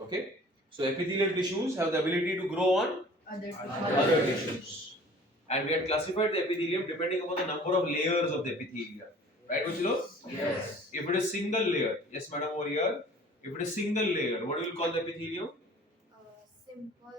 Okay, so epithelial tissues have the ability to grow on other tissues, and we had classified the epithelium depending upon the number of layers of the epithelium. Right, Vachilo? Yes. If it is single layer, yes, madam, over here. If it is single layer, what do you call the epithelium? Simple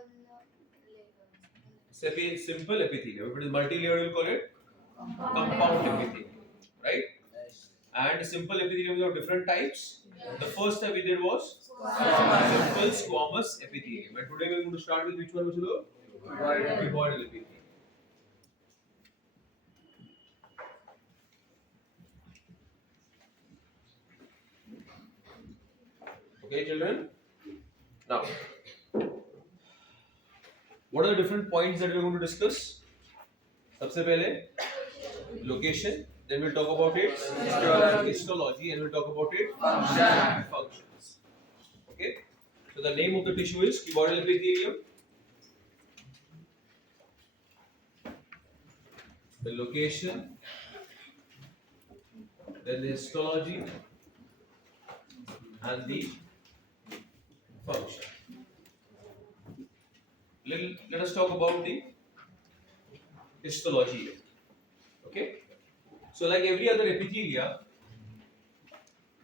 layer. Simple epithelium. If it is multi-layered, we will call it compound epithelium. Right? Yes. And simple epithelium of different types. The first type we did was simple squamous epithelium. And today we are going to start with which one, Vachilo? Cuboidal epithelium. Okay, children. Now, what are the different points that we are going to discuss? सबसे पहले location, then we'll talk about its histology, and we'll talk about its functions. Okay. So the name of the tissue is cuboidal epithelium. The location, then the histology, and the function. Let us talk about the histology. Okay, so like every other epithelia,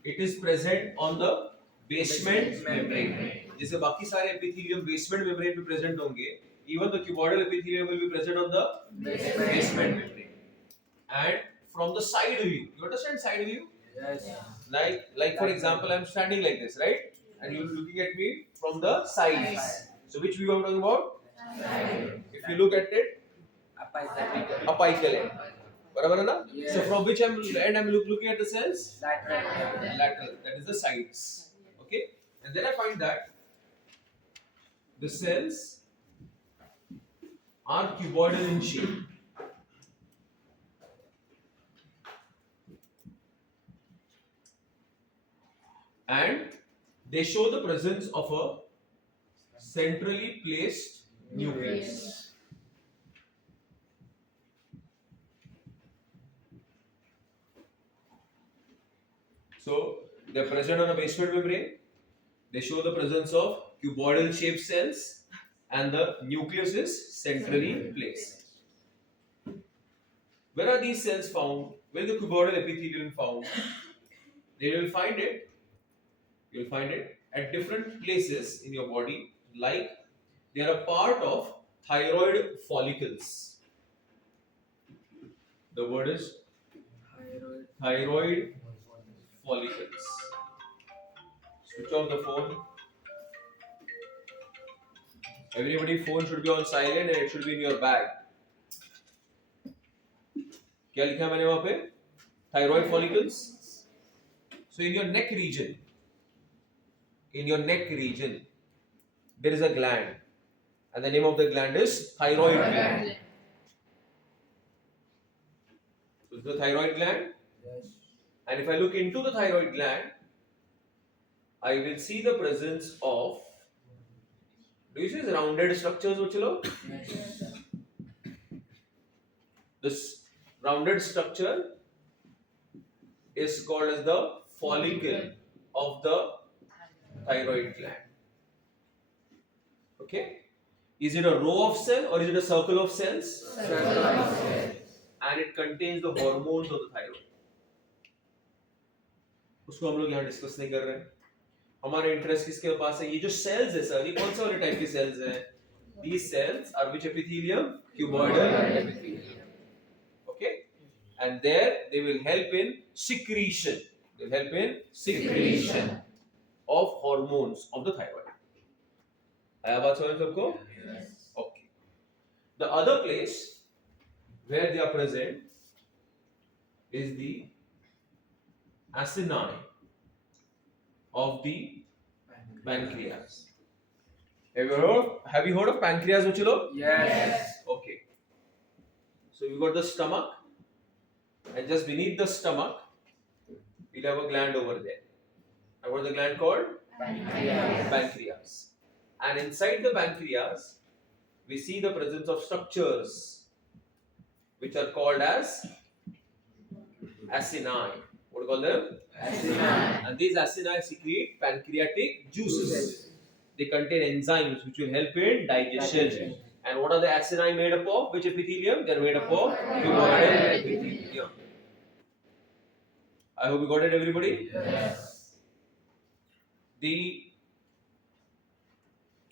it is present on the basement membrane. जैसे बाकी सारे epithelium basement membrane पे present होंगे, even the cuboidal epithelium will be present on the basement membrane. And from the side view, you understand side view? Yes. Like for example, I'm standing like this, right? And you're looking at me from the sides. So which view I'm talking about? If you look at it, apical end. बराबर है ना? Yes. So from which end I'm looking at the cells? Lateral. Lateral. That is the sides. Okay. And then I find that the cells are cuboidal in shape. And they show the presence of a centrally placed nucleus. So they are present on a basement membrane. They show the presence of cuboidal shaped cells, and the nucleus is centrally placed. Where are these cells found? Where is the cuboidal epithelium found? You will find it at different places in your body, like they are a part of thyroid follicles. The word is thyroid follicles. Switch off the phone. Everybody's phone should be on silent and it should be in your bag. क्या लिखा है मैंने वहां पे? Thyroid follicles. So in your neck region, there is a gland, and the name of the gland is thyroid gland. So it's the thyroid gland. Yes. And if I look into the thyroid gland, I will see the presence of, do you see these rounded structures, Uchilo? Yes. This rounded structure is called as the follicle of the thyroid gland. Okay? Is it a row of cells or is it a circle of cells? And it contains the hormones of the thyroid. उसको हम लोग यहाँ discuss नहीं कर रहे हैं. हमारा interest किसके पास है? ये जो सेल्स है सर, ये कौन से वाले टाइप के सेल्स हैं? These cells are which epithelium? Cuboidal epithelium. Okay? And there they will help in secretion. They will help in secretion of hormones of the thyroid. आया बात समझ सबको? Yes. Okay. The other place where they are present is the acini of the pancreas. Have you heard of pancreas, Uchilo? Yes. Okay. So you got the stomach, and just beneath the stomach, we'll have a gland over there. And what is the gland called? Pancreas. And inside the pancreas, we see the presence of structures which are called as acini. What do you call them? Acini. And these acini secrete pancreatic juices. They contain enzymes which will help in digestion. And what are the acini made up of? Which epithelium? They are made up of cuboidal epithelium. I hope you got it, everybody. Yes. The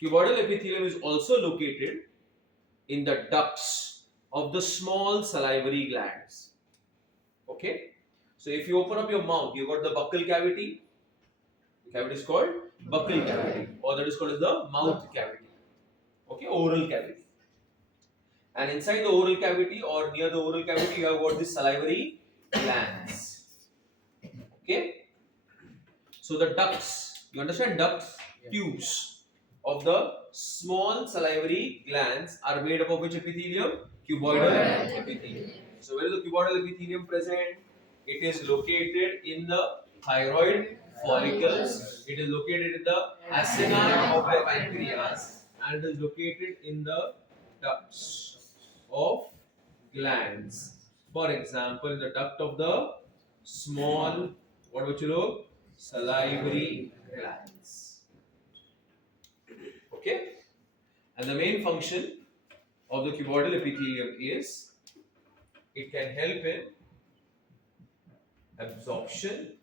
cuboidal epithelium is also located in the ducts of the small salivary glands. Okay? So if you open up your mouth, you got the buccal cavity. The cavity is called buccal cavity, or that is called as the mouth cavity. Okay, oral cavity. And inside the oral cavity or near the oral cavity, you have got the salivary glands. Okay? So the ducts, you understand ducts? Tubes of the small salivary glands are made up of which epithelium? Cuboidal epithelium. So where is the cuboidal epithelium present? It is located in the thyroid follicles. It is located in the acini of the pancreas, and it is located in the ducts of glands. For example, in the duct of the small, what would you know? Salivary glands. Okay? And the main function of the cuboidal epithelium is it can help in absorption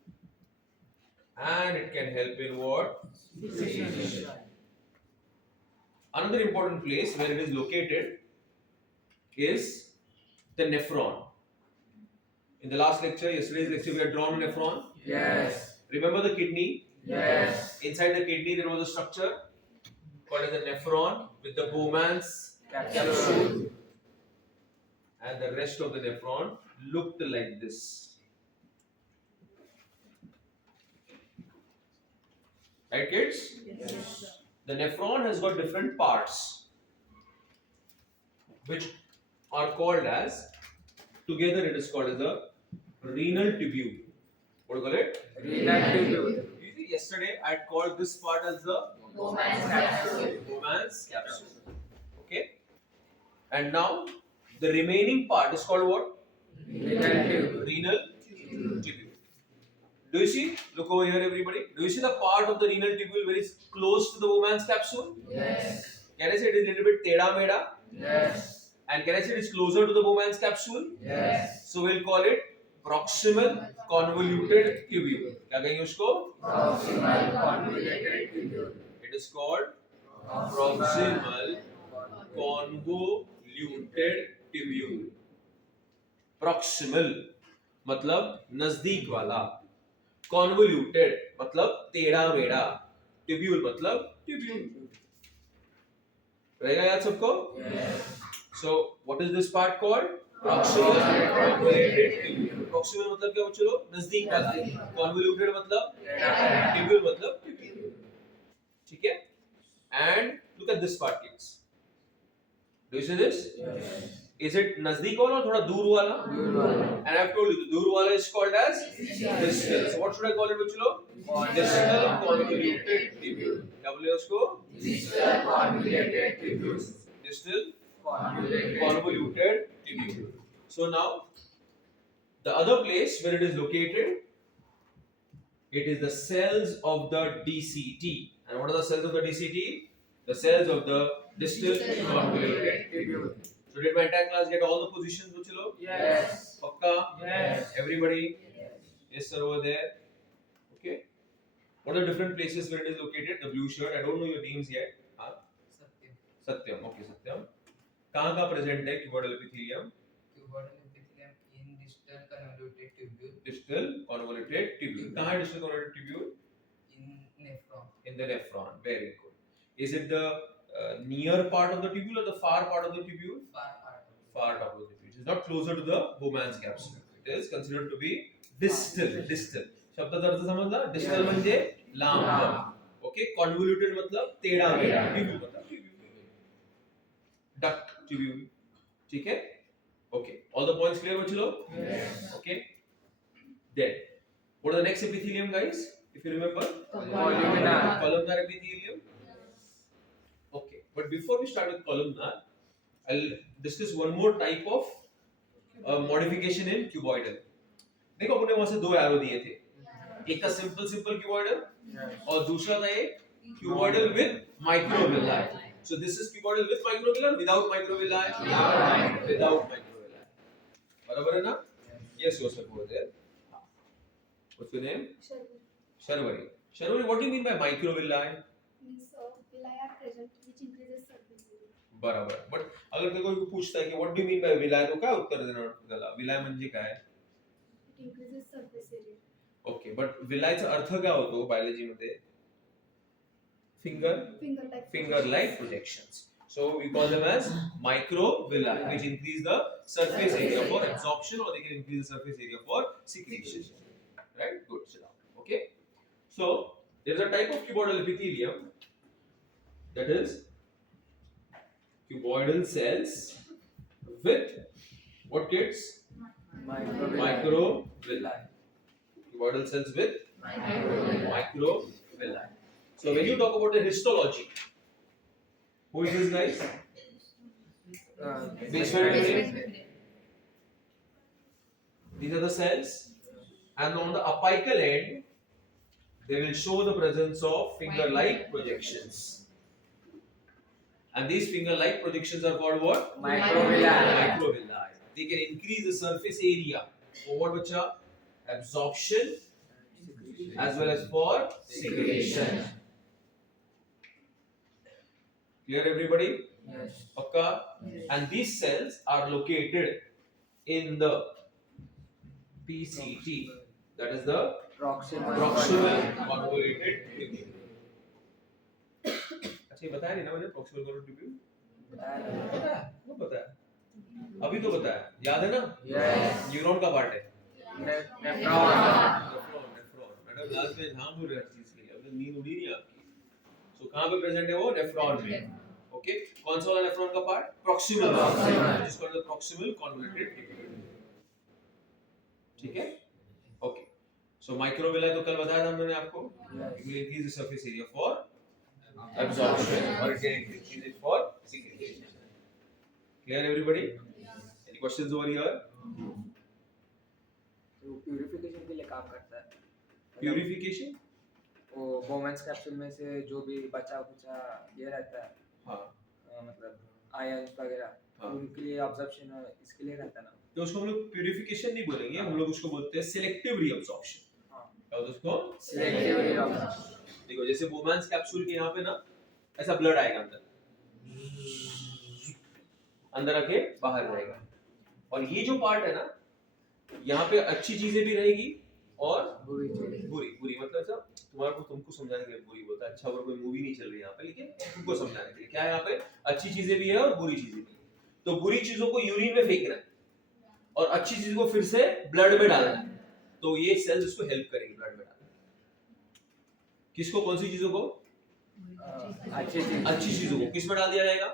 and it can help in what? Secretion. Another important place where it is located is the nephron. In the last lecture, yesterday's lecture, we had drawn a nephron. Yes. Remember the kidney? Yes. Inside the kidney, there was a structure called as the nephron with the Bowman's capsule. And the rest of the nephron looked like this. Right, kids? Yes. The nephron has got different parts which are called as, together it is called as the renal tubule. What do you call it? Renal tubule. You see, yesterday I had called this part as the Bowman's capsule. Bowman's capsule. Okay? And now the remaining part is called what? Renal tubule. Renal tubule. Do you see? Look over here, everybody. Do you see the part of the renal tubule very close to the Bowman's capsule? Yes. Can I say it is a little bit teda meda? Yes. And can I say it is closer to the Bowman's capsule? Yes. So we'll call it proximal convoluted tubule. क्या कहेंगे उसको? Proximal convoluted tubule. It is called proximal convoluted tubule. Proximal मतलब नजदीक वाला. Convoluted मतलब टेढ़ा मेढ़ा. Tubule मतलब tubule. रहेगा याद सबको? Yes. So what is this part called? Proximal convoluted tubule. Proximal मतलब क्या बच्चों लोग? नजदीक वाला. Convoluted मतलब tubule मतलब tubule. ठीक है? And look at this part, kids. Do you see this? Yes. Is it नजदीक वाला or थोड़ा दूर वाला? दूर वाला. And I've told you the दूर वाला is called as distal. So what should I call it, बच्चों लोग? Distal convoluted tubule. क्या बोले उसको? Distal convoluted tubule. Distal Convoluted. convoluted tubule. So now, the other place where it is located, it is the cells of the DCT. And what are the cells of the DCT? The cells of the distal convoluted tubule. So did my entire class get all the positions, bachalo? Yes. Pakka? Yes. Everybody? Yes. Yes, sir, over there. Okay. What are the different places where it is located? The blue shirt. I don't know your names yet. Huh? Satyam. Okay, Satyam. कहाँ present है cuboidal epithelium? Cuboidal epithelium in distal convoluted tubule. Distal convoluted tubule. कहाँ है distal convoluted tubule? In nephron. In the nephron. Very good. Is it the near part of the tubule or the far part of the tubule? Far part. Far part of the tubule. It is not closer to the Bowman's capsule. It is considered to be distal. Distal. शब्दाचा अर्थ समजला? Distal म्हणजे लांब. Okay. Convoluted मतलब टेढ़ा मेढ़ा. Tubule मतलब tubule. Duct tubule. ठीक है? Okay. All the points clear, बच्चों लोग? Yes. Okay. Then, what are the next epithelium, guys? If you remember, Columnar. columnar epithelium. Okay. But before we start with columnar, I'll discuss one more type of modification in cuboidal. देखो अपने वहां से दो arrow दिए थे, एक था simple cuboidal और दूसरा था एक cuboidal with microvilli. So this is cuboidal with microvilli, without microvilli, without microvilli. बराबर है ना? Yes, Joseph over there. What's your name? Sharvari. Sharvari, what do you mean by microvilli? Means villi are present which increases surface area. बराबर. But अगर कोई पूछता है कि what do you mean by villi तो क्या उत्तर देना गला? Villi म्हणजे काय? It increases surface area. Okay, but villi चा अर्थ काय होतो बायोलॉजी मध्ये? Finger-like projections. So we call them as microvilli, which increase the surface area for absorption, or they can increase the surface area for secretion. Right? Good. Sit down. Okay. So there is a type of cuboidal epithelium that is cuboidal cells with what kids? Microvilli. Cuboidal cells with microvilli. So when you talk about the histology, who is this guys? Basement membrane. These are the cells, and on the apical end, they will show the presence of finger-like projections. And these finger-like projections are called what? Microvilli. Microvilli. They can increase the surface area for what, bacha? Absorption as well as for secretion. Clear everybody? Yes. Pakka? And these cells are located in the PCT, that is the Proximal convoluted tubule. अच्छा ये बताया नहीं ना मैंने proximal convoluted tubule? बताया? वो बताया? अभी तो बताया, याद है ना? Yes. न्यूरॉन का पार्ट है? Nephron. मैडम लास्ट में झाम हो रही है हर चीज के लिए, अब नींद उड़ी नहीं आपकी. So कहाँ पे प्रेजेंट है वो? नेफ्रॉन में. ओके, कौन सा वाला नेफ्रॉन का पार्ट? प्रॉक्सिमल, जिसको कहते हैं प्रॉक्सिमल कन्वोल्यूटेड ट्यूब्यूल. ठीक है? ओके. सो माइक्रोविलाई तो कल बताया था मैंने आपको. It will increase the surface area for absorption or it can increase it for secretion. Clear everybody? Any questions over here? तो प्यूरिफिकेशन के लिए काम करता है. Purification? वो बोमेंस कैप्सूल में से जो भी बचा कुचा ये रहता है. हाँ. मतलब आयंस वगैरह, हाँ. उनके लिए ऑब्जर्प्शन इसके लिए रहता है ना. तो उसको हम लोग प्यूरिफिकेशन नहीं बोलेंगे, हम लोग उसको बोलते हैं सिलेक्टिव रीअब्सॉर्प्शन. क्या होता है उसको? Selective reabsorption. देखो जैसे बोमेंस कैप्सूल के यहाँ पे ना ऐसा ब्लड आएगा अंदर आके बाहर रहेगा, और ये जो पार्ट है ना यहाँ पे अच्छी चीजें भी रहेगी और बुरी मतलब ऐसा तुम्हारे को तुमको समझाने के लिए बुरी बोलता है. अच्छा, और कोई मूवी नहीं चल रही यहाँ पे, लेकिन तुमको समझाने के लिए क्या है, यहाँ पे अच्छी चीजें भी है और बुरी चीजें भी है. तो बुरी चीजों को यूरिन में फेंकना है और अच्छी चीजों को फिर से ब्लड में डालना है. तो ये सेल्स उसको हेल्प करेंगे ब्लड में डालने. किसको? कौन सी चीजों को? अच्छी चीजों को किस में डाल दिया जाएगा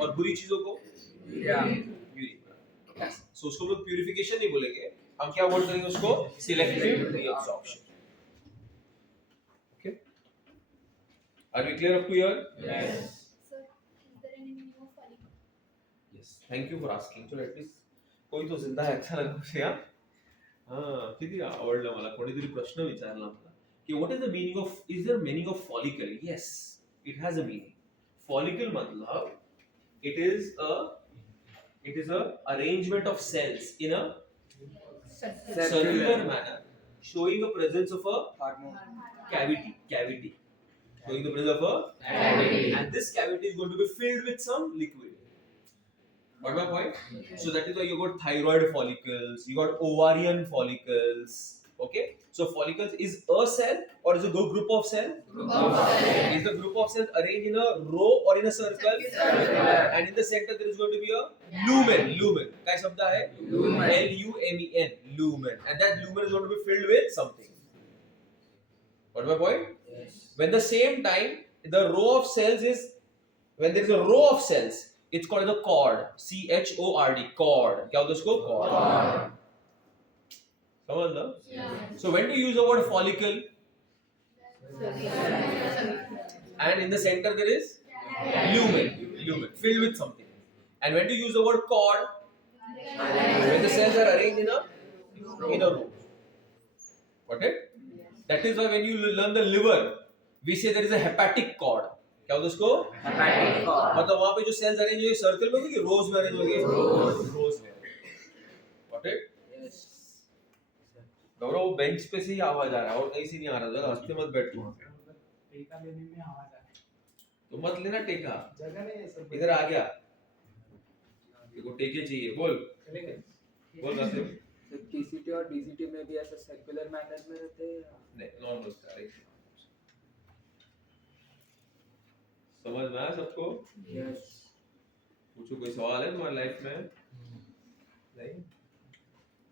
और बुरी चीजों को यूरिन में. सो उसको लोग प्यूरिफिकेशन नहीं बोलेंगे, हम क्या बोल करेंगे उसको? Selective reabsorption. Okay, are we clear up to here? Yes. Sir, is there any meaning of follicle? Yes, thank you for asking. चलो एटलीस्ट कोई तो जिंदा आहे. अच्छा लागला या हां, किती आवडलं मला. कोणीतरी प्रश्न विचारला मला की what is the meaning of, is there meaning of follicle? Yes, it has a meaning. Follicle मतलब it is a arrangement of cells in a circular manner, showing the presence of a cavity, showing the presence of a cavity, and this cavity is going to be filled with some liquid. Got my point? So that is why you got thyroid follicles, you got ovarian follicles. Okay, so follicles is a cell or is a group of cell? Is the group of cells arranged in a row or in a circle? And in the center there is going to be a lumen. काय शब्द आहे? Lumen. Lumen. And that lumen is going to be filled with something. Got my point? Yes. When the same time the row of cells is, when there is a row of cells, it's called as a cord. CHORD. Cord. क्या होता है उसको? Cord. समझ लो? So when do you use the word follicle? And in the center there is lumen filled with something. And when do you use the word cord? When the cells are arranged in a row. Got it? That is why when you learn the liver, we say there is a hepatic cord. क्या होता है उसको? Hepatic cord. मतलब वहाँ पे जो cells arrange होंगे circle में होंगे कि रोज में arrange होंगे? रोज में. Got it? Yes. गौरव वो बेंच पे से ही आवाज आ रहा है और कहीं से नहीं आ रहा. जरा हंसते मत बैठ तू. टेका लेने में आवाज आ रही तो मत लेना टेका. जगह नहीं है सब इधर आ गया. देखो टेके चाहिए. बोल. चले गए बोल कासिम. TCT और DCT में भी ऐसा सर्कुलर मैनर में रहते हैं. नहीं नॉर्मल स्टाइल. समझ में आया सबको? Yes. पूछो कोई सवाल है तुम्हारी लाइफ में? नहीं.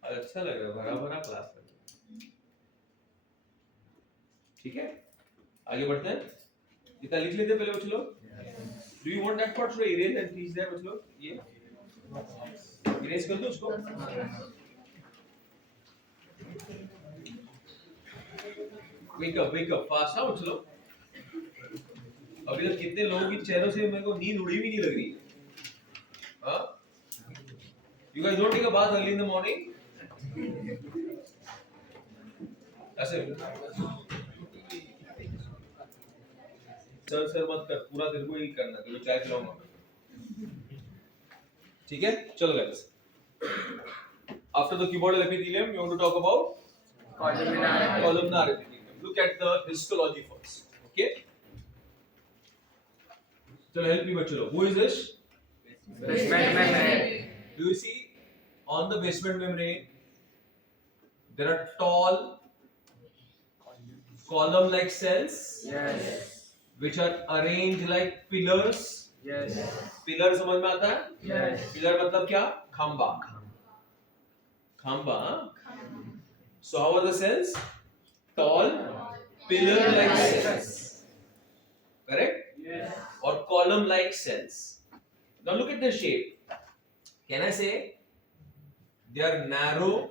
अच्छा लग रहा है भरा भरा क्लास में. ठीक है आगे बढ़ते हैं. इतना लिख लेते हैं पहले बच्चों लोग. Do you want that part two erase and teach that बच्चों लोग? ये इरेज कर दो उसको. वेक अप फास्ट ना बच्चों लोग. अभी तक कितने लोगों की चेहरों से मेरे को नींद उड़ी भी नहीं लग रही. हाँ you guys don't take a bath early in the morning. ऐसे सर मत कर. पूरा दिन को ही करना. तो चाय पिलाऊंगा. ठीक है चलो guys. After the cuboidal epithelium you want to talk about columnar epithelium. Look at the histology first. Okay. So help me bachcho. Who is this? Basement membrane. Do you see on the basement membrane there are tall column like cells? Yes. Which are arranged like pillars. Yes. Pillar समझ में आता है? Yes. Pillar मतलब क्या? खंबा. खंबा. So how are the cells? Tall pillar like cells. Correct? Yes. Or column like cells. Now look at the shape. Can I say they are narrow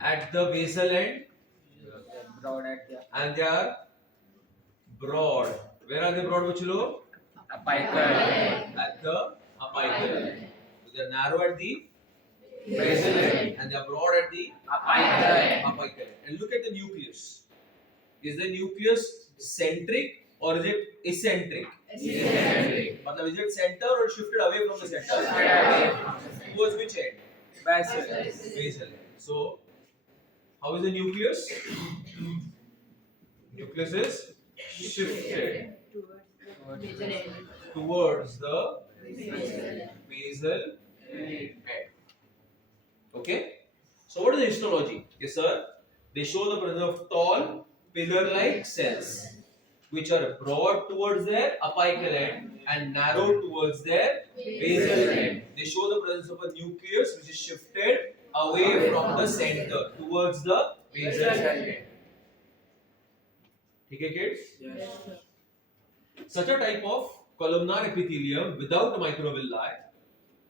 at the basal end Broad at the and they are broad. Where are they broad bachlo? apical. At the apical end. So they are narrow at the Basal end. and they are broad at the Apical. apical end. And look at the nucleus. Is the nucleus centric or is it eccentric? Eccentric. मतलब is it center or shifted away from the center? Towards which end? Basal. Basal end. So how is the nucleus? Nucleus is shifted towards the basal end. Okay. So what is the histology? Yes sir. They show the presence of tall pillar-like cells which are broad towards their apical end and narrow towards their basal end. They show the presence of a nucleus which is shifted away from the center towards the basal end. Okay kids? Yes. Such a type of columnar epithelium without microvilli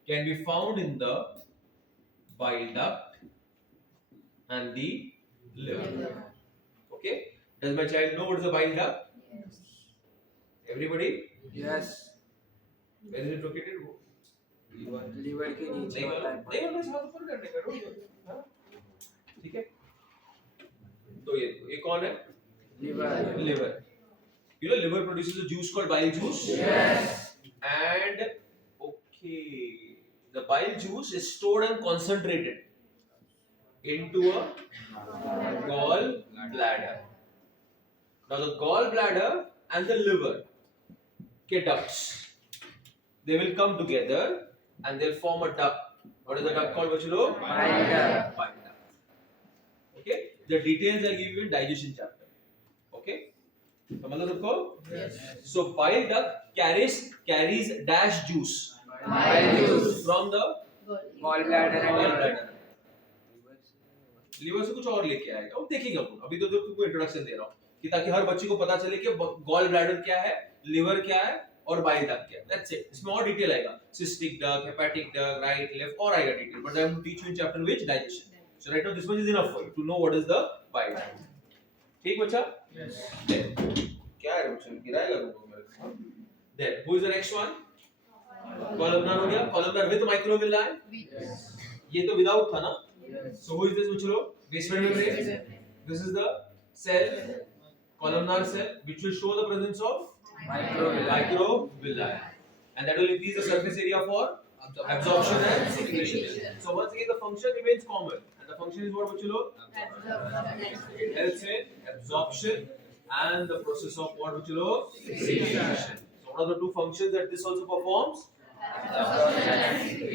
can be found in the bile duct and the liver. Okay? Does my child know what is a bile duct? Everybody? Yes. Where is it located? Liver के नीचे होता है. नहीं बस हाथ ऊपर करने का रोज. हाँ? ठीक है? तो ये कौन है? Liver. Liver. You know liver produces a juice called bile juice. Yes. And okay, the bile juice is stored and concentrated into a gall bladder. Now the gall bladder and the liver, okay, ducts, they will come together and they'll form a duct. What is the duct called, bachalo? Bile duct. Bile duct. Okay, the details I'll give you in digestion chapter. Okay, समझ लो सबको? Yes. So bile duct carries dash juice Bile juice from the gallbladder and gallbladder. Liver से कुछ और लेके आएगा. अब देखेंगे अपन. अभी तो तुमको इंट्रोडक्शन दे रहा हूँ कि ताकि हर बच्चे को पता चले कि गॉल ब्लैडर क्या है, लिवर क्या है और बाइल डक्ट क्या है. That's it. इसमें और डिटेल आएगा. Cystic duct, hepatic duct, right, left, और आएगा detail. But I am to teach you in chapter which digestion. So right now this much is enough for you to know what is the bile duct. ठीक बच्चा? Yes. क्या है बच्चा? किराया लगूंगा मेरे को. Then who is the next one? Columnar हो गया. Columnar with microvilli. ये तो without था ना. So who is this बच्चों? Basement membrane. This is the cell, columnar cell, which will show the presence of microvilli, and that will increase the surface area for absorption and secretion. So once again, the function remains common, and the function is what bachalo? It helps in absorption and the process of what bachalo? Secretion. So what are the two functions that this also performs?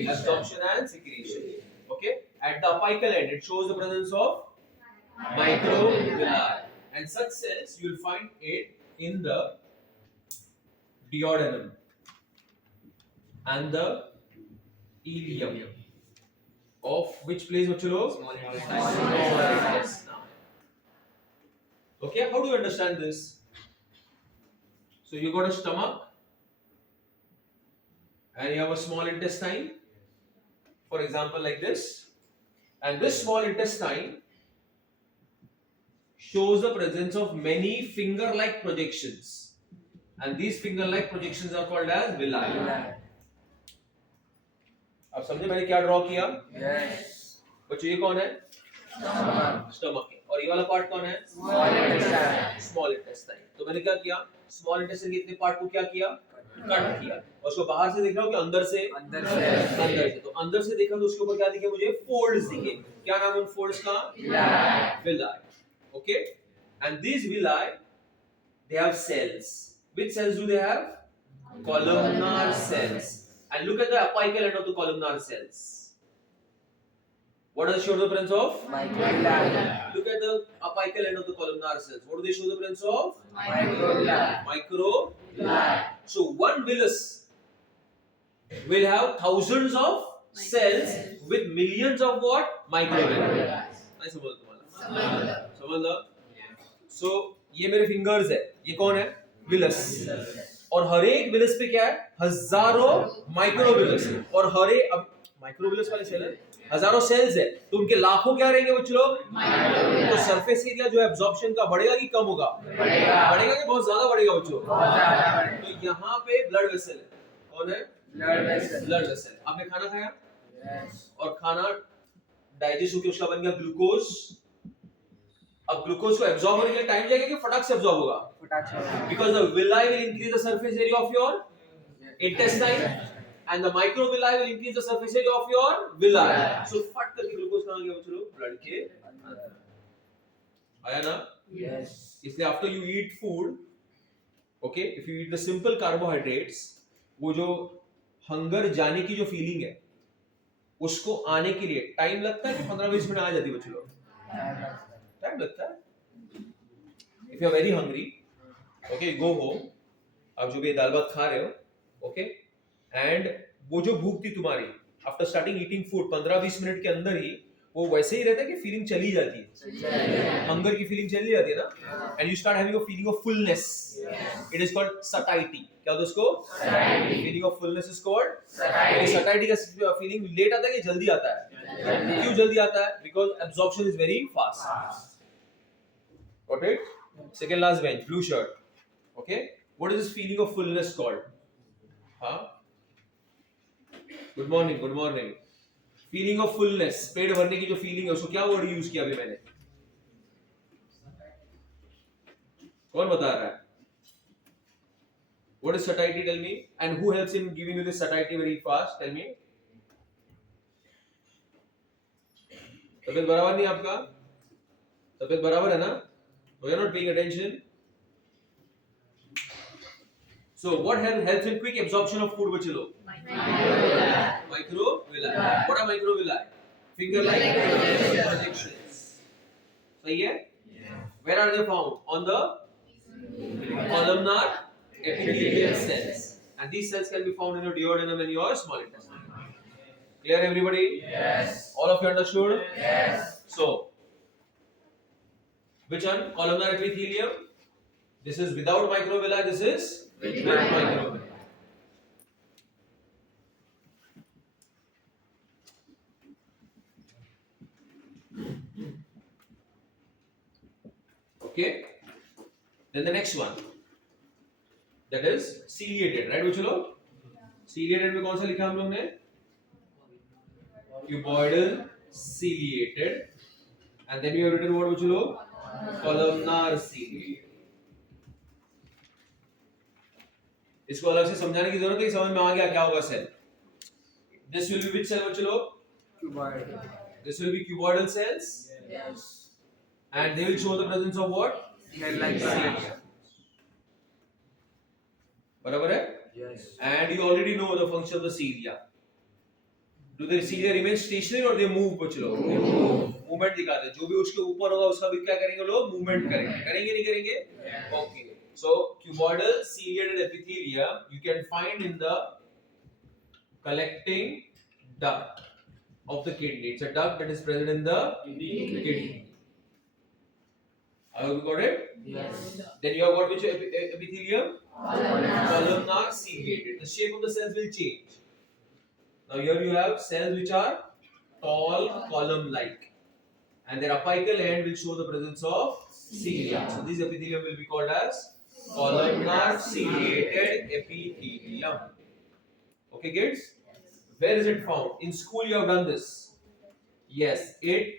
Absorption and secretion. Okay. At the apical end, it shows the presence of microvilli, and such cells you will find it in the duodenum and the ileum, of which place bachalo? Small intestine. Okay, how do you understand this? So you got a stomach and you have a small intestine, for example like this, and this small intestine shows the presence of many finger-like projections, and these finger-like projections are called as villi. अब समझे मैंने क्या draw किया? बच्चों ये कौन है? Stomach है, और ये वाला पार्ट कौन है? Small intestine. तो मैंने क्या किया? स्मॉल इंटेस्टाइन के इतने पार्ट को क्या किया? कट किया, और उसको बाहर से देख रहा हूँ कि अंदर से तो अंदर से देखा तो उसके ऊपर क्या दिखे मुझे? फोल्ड्स दिखे. क्या नाम है उन फोल्ड्स का? villi. Okay, and these villi, they have cells. Which cells do they have? Columnar cells. And look at the apical end of the columnar cells. What does it show the presence of? Microvilli. Look at the apical end of the columnar cells. What do they show the presence of? Microvilli. So one villus will have thousands of cells with millions of what? Microvilli. I समझ तुम्हारा. समझ लो. So ये मेरे fingers है. ये कौन है? Villous. और हर एक विलस पे क्या है? हजारों माइक्रोविलस. और हर एक अब माइक्रोविलस वाले सेल है, हजारों सेल्स है, तो उनके लाखों क्या रहेंगे बच्चों? तो सरफेस एरिया जो है एब्जॉर्प्शन का बढ़ेगा कि कम होगा? बढ़ेगा कि बहुत ज्यादा बढ़ेगा बच्चों? तो यहाँ पे ब्लड वेसल है. कौन है? Blood vessel. आपने खाना खाया और खाना डाइजेस्ट होकर उसका बन गया ग्लूकोज. अब ग्लूकोज को एब्जॉर्ब होने के लिए टाइम जाएगा कि फटाक से एब्जॉर्ब होगा? Because the villi will increase the surface area of your intestine, and the microvilli will increase the surface area of your villi. So फट करके ग्लूकोज कहाँ गया बच्चों? ब्लड के अंदर. आया ना? Yes. इसलिए after you eat food, okay, if you eat the simple carbohydrates, वो जो हंगर जाने की जो फीलिंग है, उसको आने के लिए टाइम लगता है कि 15-20 मिनट आ जाती है बच्चों? टाइम लगता है. If you are very hungry, okay, go home. आप जो भी दाल भात खा रहे हो, okay, and वो जो भूख थी तुम्हारी, after starting eating food, 15-20 minute के अंदर ही वो वैसे ही रहता है कि फीलिंग चली जाती है. हंगर की फीलिंग चली जाती है ना, and you start having a feeling of fullness. It is called satiety. क्या होता है उसको? Feeling of fullness is called satiety. Satiety का feeling लेट आता है कि जल्दी आता है? क्यों जल्दी आता है? Because absorption is very fast. Got it? Second last bench, blue shirt. Okay, what is this feeling of fullness called? Huh? Good morning, good morning. Feeling of fullness, पेट भरने की जो feeling है, उसको क्या word use किया अभी मैंने? कौन बता रहा है? What is satiety? Tell me. And who helps in giving you this satiety very fast? Tell me. तबीयत बराबर नहीं आपका? तबीयत बराबर है ना? So you are not paying attention. So what helps in quick absorption of food bachalo? Microvilli. What are microvilli? Finger-like projections. सही है? Where are they found? On the columnar epithelial cells. And these cells can be found in your duodenum and your small intestine. Clear everybody? Yes. All of you understood? Yes. So which one? Columnar epithelium. This is without microvilli. This is with microvilli. Okay. Then the next one. That is ciliated, right, Vichalo? Ciliated में कौन सा लिखा हम लोग ने? Cuboidal, ciliated, and then we have written what बच्चों? Columnar ciliated. इसको अलग से समझाने की जरूरत है कि समझ में आ गया क्या होगा cell? This will be which cell बच्चों? Cuboid. This will be cuboidal cells. Yes. And they will show the presence of what? Hair-like glands. बराबर है? Yes. And you already know the function of the cilia. Do the cilia remain stationary or they move बच्चों? Movement दिखाते हैं. जो भी उसके ऊपर होगा उसका भी क्या करेंगे लोग? Movement करेंगे. करेंगे नहीं करेंगे? Okay. So cuboidal ciliated epithelium you can find in the collecting duct of the kidney. It's a duct that is present in the kidney. Have you got it? Yes. Then you have got which epithelium? Columnar ciliated. The shape of the cells will change. Now here you have cells which are tall column-like, and their apical end will show the presence of cilia. So this epithelium will be called as columnar ciliated epithelium. Okay, kids? Where is it found? In school you have done this. Yes, it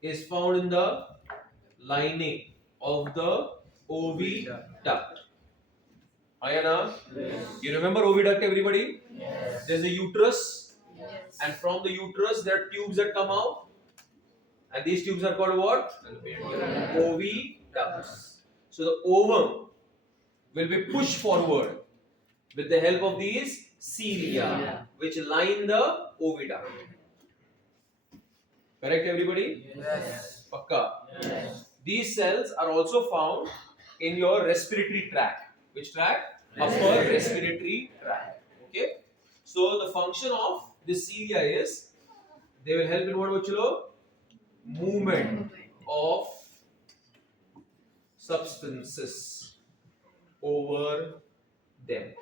is found in the lining of the oviduct. Ayana? Yes. You remember oviduct, everybody? Yes. There's a uterus, Yes. and from the uterus there are tubes that come out, and these tubes are called what? Oviducts. So the ovum will be pushed forward with the help of these cilia, which line the oviduct. Correct, everybody? Yes. Pakka. Yes. These cells are also found in your respiratory tract. Which tract? Upper respiratory tract. Okay. So the function of this cilia is they will help in what bachalo? Movement of substances over them.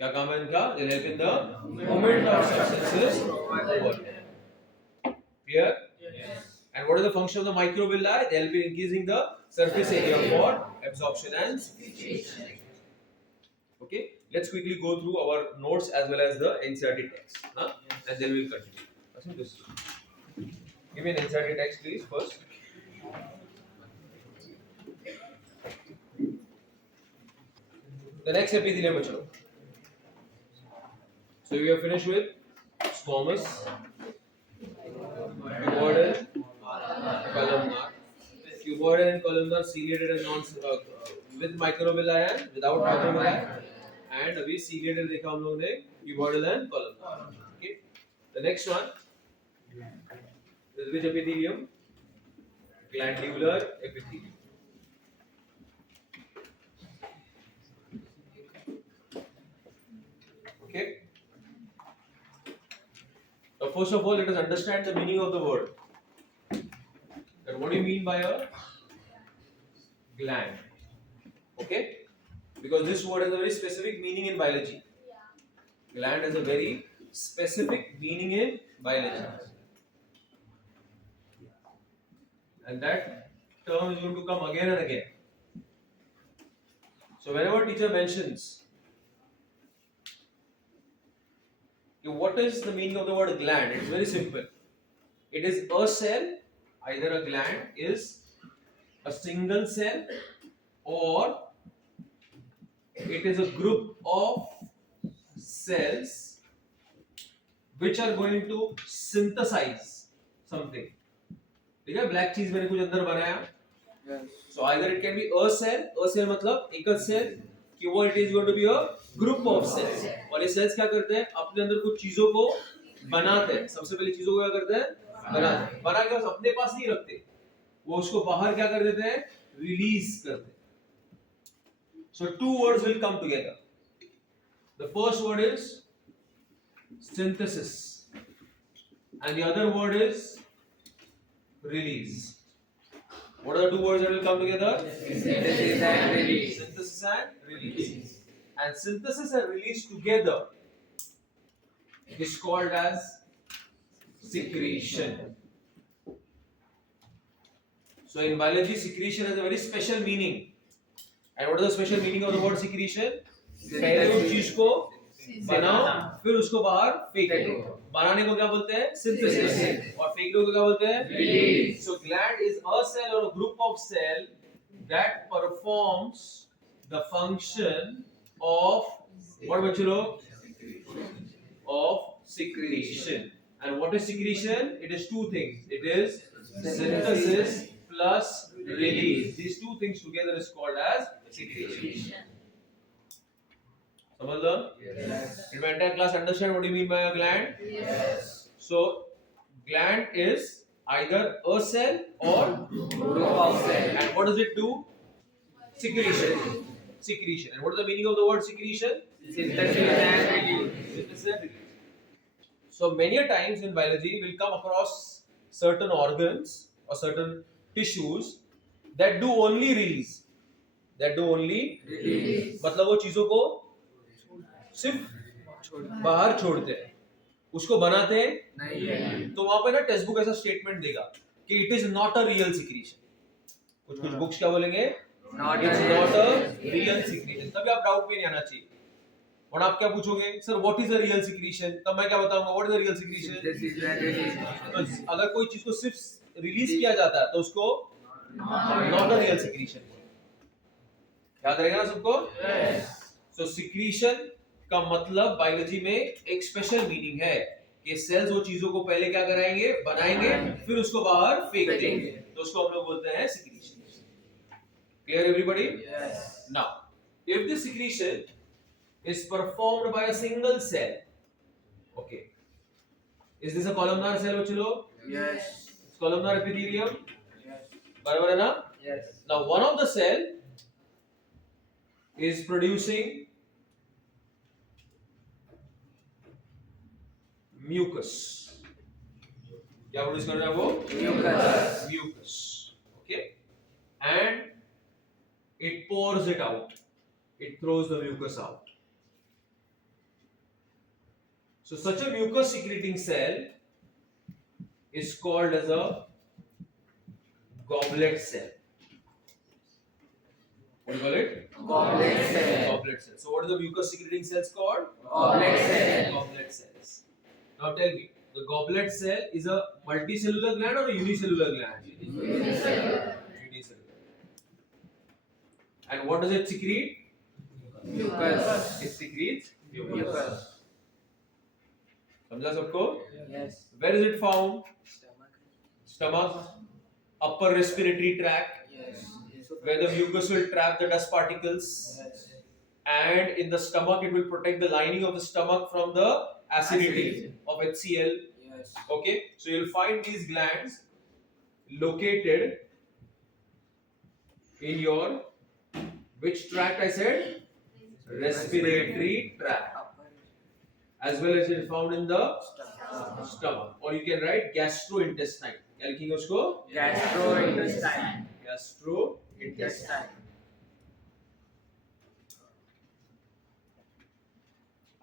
क्या काम है इनका? They help in the movement of substances over them. Clear? Yes. And what is the function of the microvilli? They will be increasing the surface area for absorption and secretion. Okay, let's quickly go through our notes as well as the NCERT text, huh? And then we'll continue. Listen to this. Give me an NCERT text, please, first. The next epithelium, bachalo. So we have finished with squamous, cuboidal, columnar. Cuboidal and columnar ciliated and non with microvilli and without microvilli. And अभी ciliated देखा हम लोगों ने cuboidal and columnar. Okay. The next one is which epithelium? Glandular epithelium. Okay. Now first of all, let us understand the meaning of the word. That what do you mean by a gland? Okay? Because this word has a very specific meaning in biology. Gland has a very specific meaning in biology. And that term is going to come again and again. So whenever teacher mentions what is the meaning of the word gland, it's very simple. It is a cell, either a gland is a single cell or it is a group of cells which are going to synthesize something. ठीक है, black cheese मैंने कुछ अंदर बनाया. Yes. So either it can be a cell मतलब एकल cell, कि वो it is going to be a group of cells. और ये cells क्या करते हैं? अपने अंदर कुछ चीजों को बनाते हैं. सबसे पहले चीजों को क्या करते हैं? बनाते हैं. बना के बस अपने पास नहीं रखते. वो उसको बाहर क्या कर देते हैं? Release करते हैं. So two words will come together. The first word is synthesis, and the other word is release. What are the two words that will come together? Synthesis and release. Synthesis and release. And synthesis and release together is called as secretion. So in biology, secretion has a very special meaning. And what is the special meaning of the word secretion? पहले उस चीज को बनाओ फिर उसको बाहर फेंको। बनाने को क्या बोलते हैं? सिंथेसिस। और फेंकने को क्या बोलते हैं? Release. So gland is a cell or a group of cell that performs the function of what बच्चे लोग? Of secretion. And what is secretion? It is two things. It is synthesis plus release. These two things together is called as secretion. समझ लो? Yes. Did my entire class understand what do you mean by a gland? Yes. So, gland is either a cell or Group of cells. and what does it do? Secretion. Secretion. And what is the meaning of the word secretion? Synthesis and release. Synthesis and release. So many a times in biology we'll come across certain organs or certain tissues that do only release. That do only Release. मतलब वो चीजों को सिर्फ बाहर छोड़ते हैं, उसको बनाते हैं नहीं है. तो वहां पे ना टेक्स्ट बुक ऐसा स्टेटमेंट देगा कि it is not a real secretion. कुछ बुक्स क्या बोलेंगे? Not it's a not a real secretion. तभी आप डाउट में नहीं आना चाहिए। और आप क्या पूछोगे? Sir what is a real secretion? तब मैं क्या बताऊंगा? What is a real secretion? Synthesis and release. अगर कोई चीज को सिर्फ रिलीज किया जाता है तो उसको नॉट अ रियल सिक्रीशन। याद रहेगा ना सबको? सो सिक्रीशन का मतलब बायोलॉजी में एक स्पेशल मीनिंग है कि सेल्स वो चीजों को पहले क्या कराएंगे? बनाएंगे, फिर उसको बाहर फेंक देंगे, तो उसको हम लोग बोलते हैं secretion. Clear everybody? Yes. Now if this secretion is performed by a single cell, okay, is this a columnar cell बच्चे लोग? Yes. It's columnar epithelium, Yes. बराबर है ना? Yes. Now one of the cell is producing mucus. क्या produce कर रहा है वो? Mucus. Mucus, okay, and it pours it out, it throws the mucus out. So such a mucus secreting cell is called as a goblet cell. What do you call it? Goblet cell. Goblet cell. So what are the mucus secreting cells called? Goblet cell. Goblet cells. Now tell me, the goblet cell is a multicellular gland or a unicellular gland? Unicellular. And what does it secrete? Mucus. It secretes mucus. Mucus. समझा सबको? Yes. Where is it found? Stomach. Stomach, upper respiratory tract, Yes. where the mucus will trap the dust particles, Yes. and in the stomach it will protect the lining of the stomach from the acidity of HCl. Yes. Okay, so you'll find these glands located in your which tract I said? Respiratory tract, as well as it is found in the stomach, or you can write gastrointestine. क्या लिखेंगे उसको? Gastrointestine. Gastrointestine. Intestine.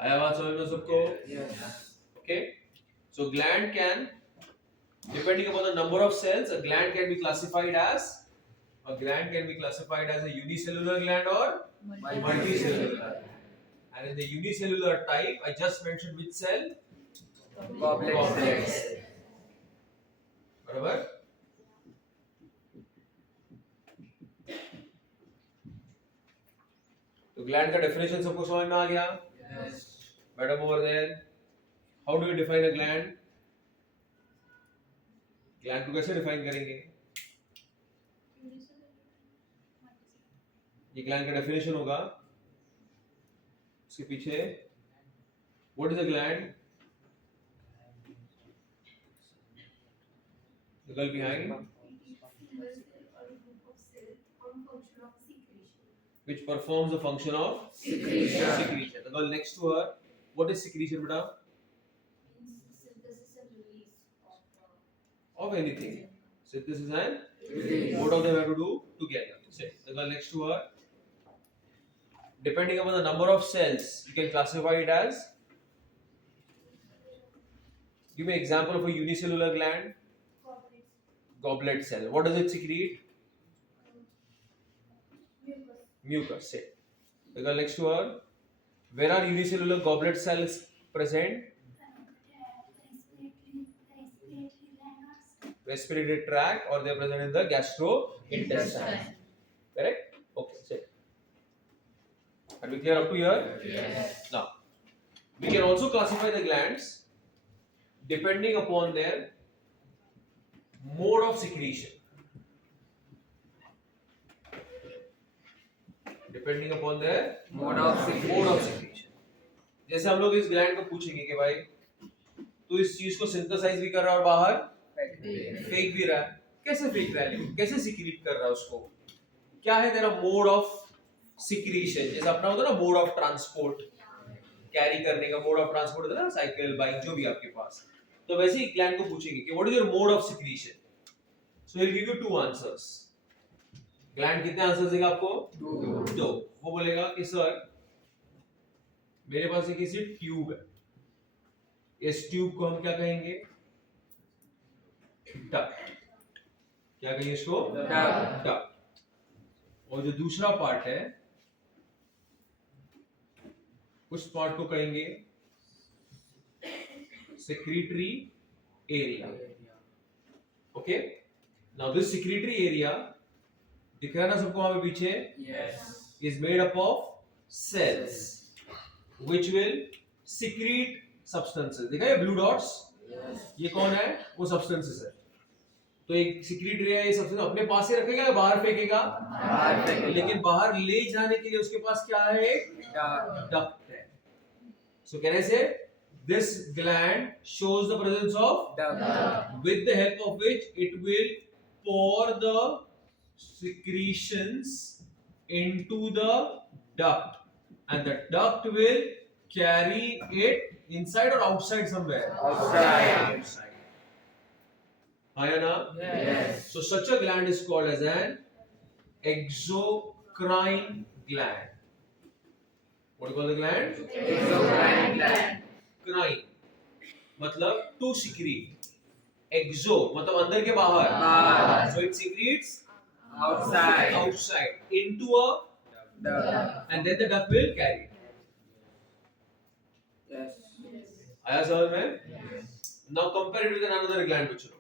आया बात समझ में सबको? Yes. Okay, so gland can, depending upon the number of cells, a gland can be classified as a unicellular gland or multicellular gland. And in the unicellular type, I just mentioned which cell? Goblet Goblet cell. cell. बराबर? तो gland का definition सबको समझ में आ गया? Yes. Madam over there, how do you define a gland? Gland को कैसे define करेंगे? ये gland का definition होगा, उसके पीछे what is a gland? The girl behind, which performs the function of Secretion. secretion. The girl next to her, what is secretion, beta? Synthesis and release Of anything. Synthesis and Release. both of them have to do together. Say, the girl next to her, depending upon the number of cells, you can classify it as. Give me an example of a unicellular gland. Goblet cell. What does it secrete? Mucus. Say. The girl next to her, Where are unicellular goblet cells present? Respiratory tract, or they are present in the gastrointestine. Correct? Okay, sit. Are we clear up to here? Yes. Now, we can also classify the glands depending upon their mode of secretion. Depending upon their Mode of secretion. जैसे हम लोग इस gland को पूछेंगे कि भाई तू इस चीज को सिंथेसाइज भी कर रहा है और बाहर फेंक भी रहा है, कैसे फेंक रहा है, लेकिन कैसे सिक्रीट कर रहा है उसको, क्या है तेरा मोड ऑफ सिक्रीशन? जैसे अपना होता है ना मोड ऑफ ट्रांसपोर्ट, कैरी करने का मोड ऑफ ट्रांसपोर्ट होता है ना, साइकिल, बाइक, जो भी आपके पास, तो वैसे ही ग्लैंड को पूछेंगे कि what is your mode of secretion, so he will give you two answers. Gland कितने आंसर्स देगा आपको? दो. वो बोलेगा कि सर मेरे पास एक ऐसी ट्यूब है, इस ट्यूब को हम क्या कहेंगे? डक्ट. क्या कहेंगे इसको? डक्ट. और जो दूसरा पार्ट है उस पार्ट को कहेंगे secretory area. Okay, now this secretory area दिख रहा है ना सबको वहां पे पीछे? Is made up of cells which will secrete substances. देखा ये ब्लू डॉट्स? ये कौन है? वो substances है. तो एक secretory है, ये substance अपने पास ही रखेगा या बाहर फेंकेगा? लेकिन बाहर ले जाने के लिए उसके पास क्या है? डक्ट है. So can I say this gland shows the presence of duct, with the help of which it will pour the secretions into the duct, and the duct will carry it inside or outside somewhere? Outside. Ayana? Yes. So such a gland is called as an exocrine gland. What do you call the gland? Exocrine gland. Crine मतलब to secrete. Exo मतलब अंदर के बाहर. So it secretes outside into a duct, and then the duct will carry it. Yes. आया समझ में? Now compare it with another gland, बच्चों.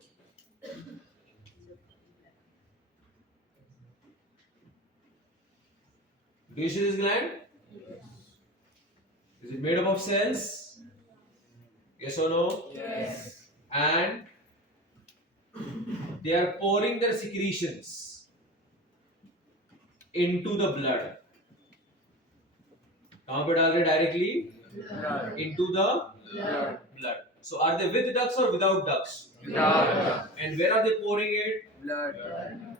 Do you see this gland? Is it made up of cells? Yes or no? Yes. And they are pouring their secretions into the blood. कहाँ पे डाल रहे directly? Into the blood. So are they with ducts or without ducts? Without. And where are they pouring it? Blood.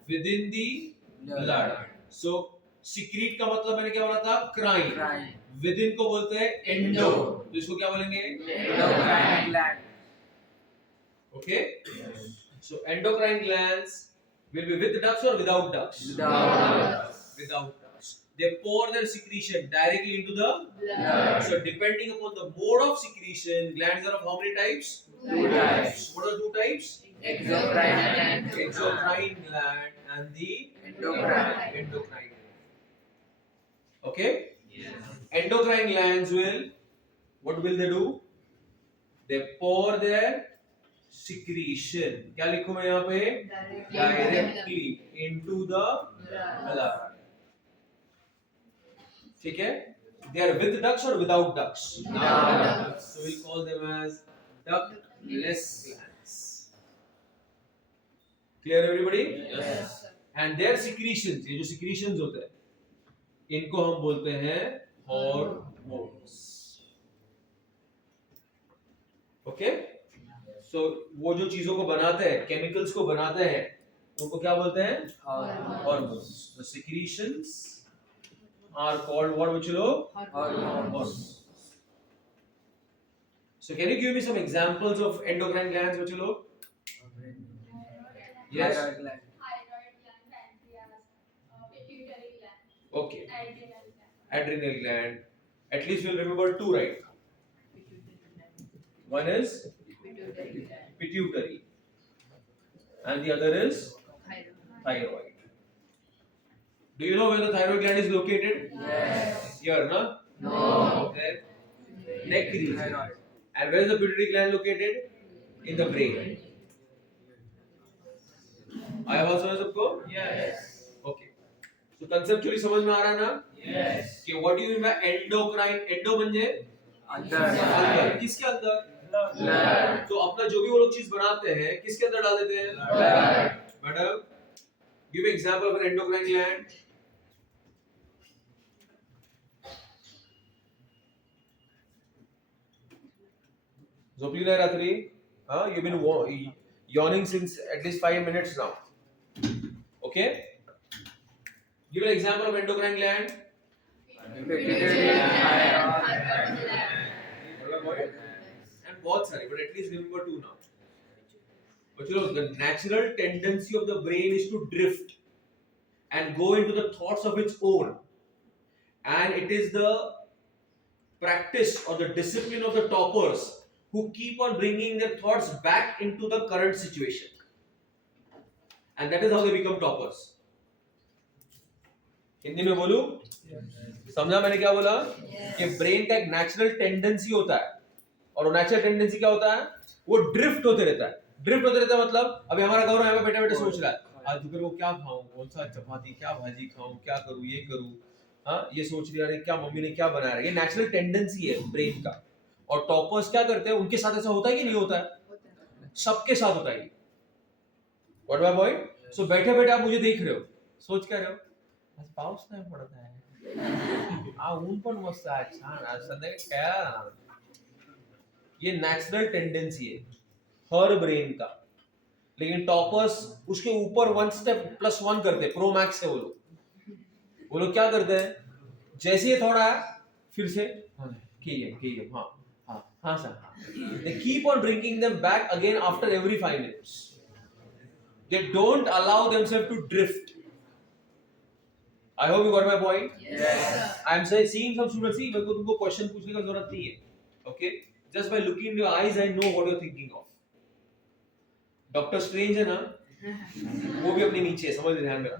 Within the blood. So secrete का मतलब मैंने क्या बोला था? Crine. Within को बोलते हैं endo. तो इसको क्या बोलेंगे? Endocrine gland. Okay. So endocrine glands will be with ducts or without ducts? Without ducts. They pour their secretion directly into the blood. So depending upon the mode of secretion, glands are of how many types? Two types. What are two types? Exocrine gland. Exocrine gland and the Endocrine. gland. Okay? Endocrine glands will, what will they do? They pour their secretion. क्या लिखूं मैं यहाँ पे? Directly into the blood. ठीक है? They are with ducts or without ducts? So we'll call them as ductless glands. Clear everybody? Yes. And their secretions, ये जो secretions होते हैं, इनको हम बोलते हैं hormones. Okay? So वो जो चीजों को बनाते हैं, chemicals को बनाते हैं, उनको क्या बोलते हैं? Hormones. The secretions are called what, बच्चों? Hormones. So can you give me some examples of endocrine glands, बच्चों? Yes. Thyroid gland. Thyroid gland, pancreas, pituitary gland, Okay. adrenal gland. Adrenal gland. At least you'll remember two, right? One is pituitary, and the other is thyroid. Do you know where the thyroid gland is located? Yes. Here, na? No. Then neck region. Thyroid. And where is the pituitary gland located? In the brain. I have also सबको? Yes. Okay. So conceptually समझ में आ रहा है ना? Yes. कि what do you mean by endocrine? Endo म्हणजे अंदर. अंदर. किसके अंदर? Blood. तो अपना जो भी वो लोग चीज बनाते हैं किसके अंदर डाल देते हैं? Blood. Madam, give example of an endocrine gland. झोपली नाही रात्री? You've been yawning since at least 5 minutes now. Okay? Give an example of endocrine gland. Pituitary, thyroid. And बहुत सारे, but at least remember 2 now. But you know, the natural tendency of the brain is to drift and go into the thoughts of its own. And it is the practice or the discipline of the toppers who keep on bringing their thoughts back into the current situation. And that is how they become toppers. Hindi में बोलूं? समझा मैंने क्या बोला? कि brain का एक natural tendency होता है और वो नेचुरल टेंडेंसी क्या होता है? वो ड्रिफ्ट होते रहता है. ड्रिफ्ट होते रहता है मतलब अभी हमारा गौरव यहाँ पे बैठे बैठे सोच रहा है आज दोपहर को क्या खाऊं, कौन सा चपाती, क्या भाजी खाऊं, क्या करूं, ये करूं, हाँ ये सोच रही है क्या मम्मी ने क्या बनाया है. ये नेचुरल टेंडेंसी है ब्रेन का. और टॉपर्स क्या करते हैं? उनके साथ ऐसा होता है कि नहीं होता है? सबके साथ होता है. What my point? सो बैठे बैठे आप मुझे देख रहे हो, सोच क्या रहे हो? आज पाऊस नाही पडत आहे, ऊन पण मस्त आहे, छान आज संध्याकाळी खेळायला. ये नेचुरल टेंडेंसी है हर ब्रेन का. लेकिन टॉपर्स उसके ऊपर 1 स्टेप +1 करते हैं. प्रो मैक्स है वो लोग क्या करते हैं? जैसे ये थोड़ा है फिर से KM हाँ sir. They keep on bringing them back again after every 5 minutes. They don't allow themselves to drift. I hope you got my point. Yes. I am seeing some students. See, मेरे को तुमको question पूछने का जरूरत नहीं है. Okay? Just by looking in your eyes, I know what you're thinking of. Doctor strange है ना, वो भी अपने नीचे है, समझ ध्यान मेरा.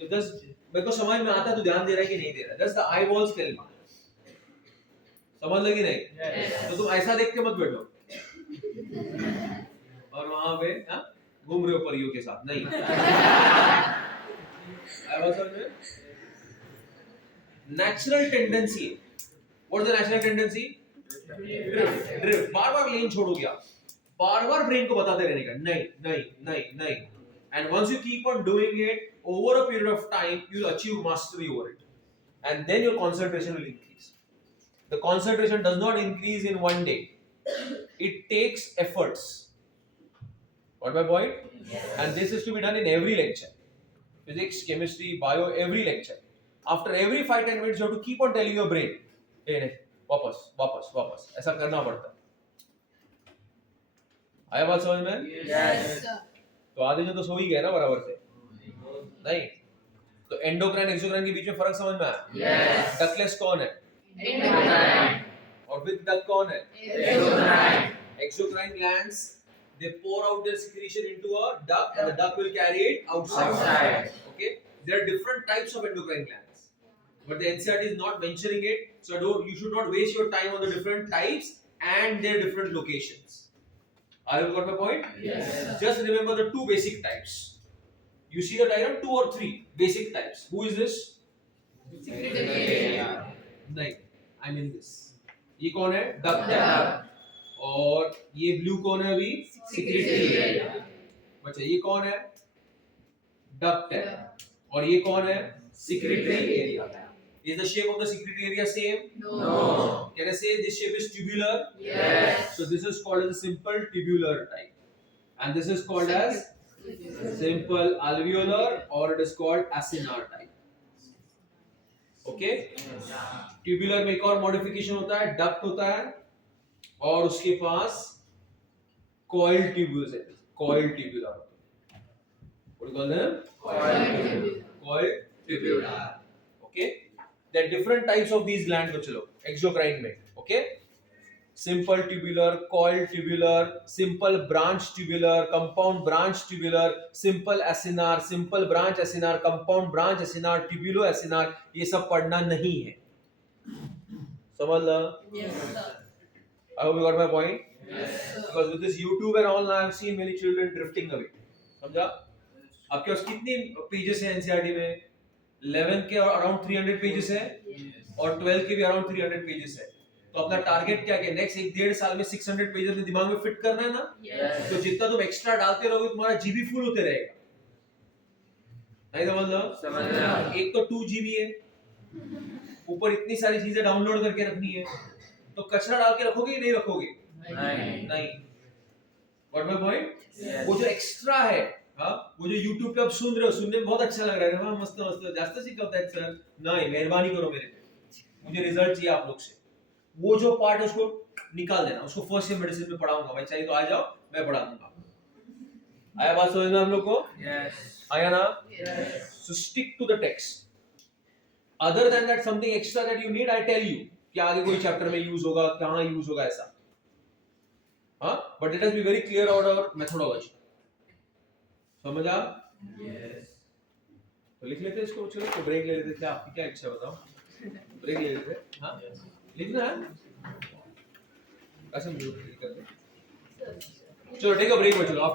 तो जस्ट मेरे को समझ में आता है तो ध्यान दे रहा है कि नहीं दे रहा है. Just the eyeballs tell me. समझ लगी नहीं? तो तुम ऐसा देख के मत बैठो और वहां पे घूम रहे हो परियों के साथ. नहीं. Natural tendency. What is the natural tendency? Drift. बार बार लेन छोड़ोगे आप, बार बार ब्रेन को बताते रहने का नहीं नहीं नहीं नहीं. And once you keep on doing it over a period of time, you'll achieve mastery over it, and then your concentration will increase. The concentration does not increase in one day. It takes efforts. What my point? Yes. And this is to be done in every lecture. Physics, chemistry, bio, every lecture. After every 5-10 minutes, you have to keep on telling your brain, hey, वापस वापस वापस. ऐसा करना पड़ता है. आया बात समझ में? Yes. तो आधे जो तो सो ही गए ना बराबर से. नहीं तो एंडोक्राइन एक्सोक्राइन के बीच में फर्क समझ में आया? Yes. डकलेस कौन है? Endocrine. और विद डक कौन है? Exocrine. Exocrine glands, they pour out their secretion into a duct and the duct will carry it outside. Okay? There are different types of endocrine glands, but the NCERT is not mentioning it, so you should not waste your time on the different types and their different locations. Have you got my point? Yes. Just remember the 2 basic types. You see the diagram, 2 or 3 basic types. Who is this? नहीं, I mean this. ये कौन है? Duct है. और ये blue कौन है अभी? Secretory area. बच्चा ये कौन है? Duct है. और ये कौन है? Secretory area. Is the shape of the secretory area same? No. Can I say this shape is tubular? Yes. So this is called as a simple tubular type, and this is called as simple alveolar, or it is called acinar type. Okay? Tubular में एक और modification होता है, duct होता है, और उसके पास coiled tubules है, coiled tubular. What do you call them? Coiled tubular. Okay? There are different types of these glands बच्चों. Exocrine में, okay? Simple tubular, coiled tubular, simple branch tubular, compound branch tubular, simple acinar, simple branch acinar, compound branch acinar, tubulo acinar. ये सब पढ़ना नहीं है. समझ ला? I hope you got my point. Because with this YouTube and all, I have seen many children drifting away. समझा? आपके पास कितनी pages हैं एनसीईआरटी में? 11 के अराउंड 300 पेजेस है और 12 के भी अराउंड 300 पेजेस है. तो अपना टारगेट क्या है? नेक्स्ट 1-1.5 साल में 600 पेजेस दिमाग में फिट करना है ना? तो जितना तुम एक्स्ट्रा डालते रहोगे तुम्हारा जीबी फुल होते रहेगा. नहीं समझ लो? एक तो 2 जीबी है, ऊपर इतनी सारी चीजें डाउनलोड करके रखनी है, तो कचरा डाल के रखोगे या नहीं रखोगे? नहीं. What my point? वो जो एक्स्ट्रा है, हाँ, वो जो YouTube पे आप सुन रहे हो, सुनने में बहुत अच्छा लग रहा है, हाँ मस्त मस्त, जास्त शिकवता है सर. नहीं, मेहरबानी करो मेरे पे, मुझे रिजल्ट चाहिए आप लोग से. वो जो पार्ट है उसको निकाल देना, उसको फर्स्ट ईयर मेडिसिन में पढ़ाऊंगा भाई, चाहिए तो आ जाओ, मैं पढ़ा दूंगा. आया बात समझ में हम लोग को? आया ना? So stick to the text. Other than that, something extra that you need, I tell you. कि आगे कोई चैप्टर में यूज होगा, कहाँ यूज होगा ऐसा. हाँ? But it has to be very clear about our methodology. समझ आ? तो लिख लेते इसको, चलो तो ब्रेक ले लेते. क्या आपकी क्या इच्छा बताओ? ब्रेक ले लेते. हाँ? लिखना है? ऐसे म्यूट कर दो. चलो टेक अ ब्रेक, चलो आप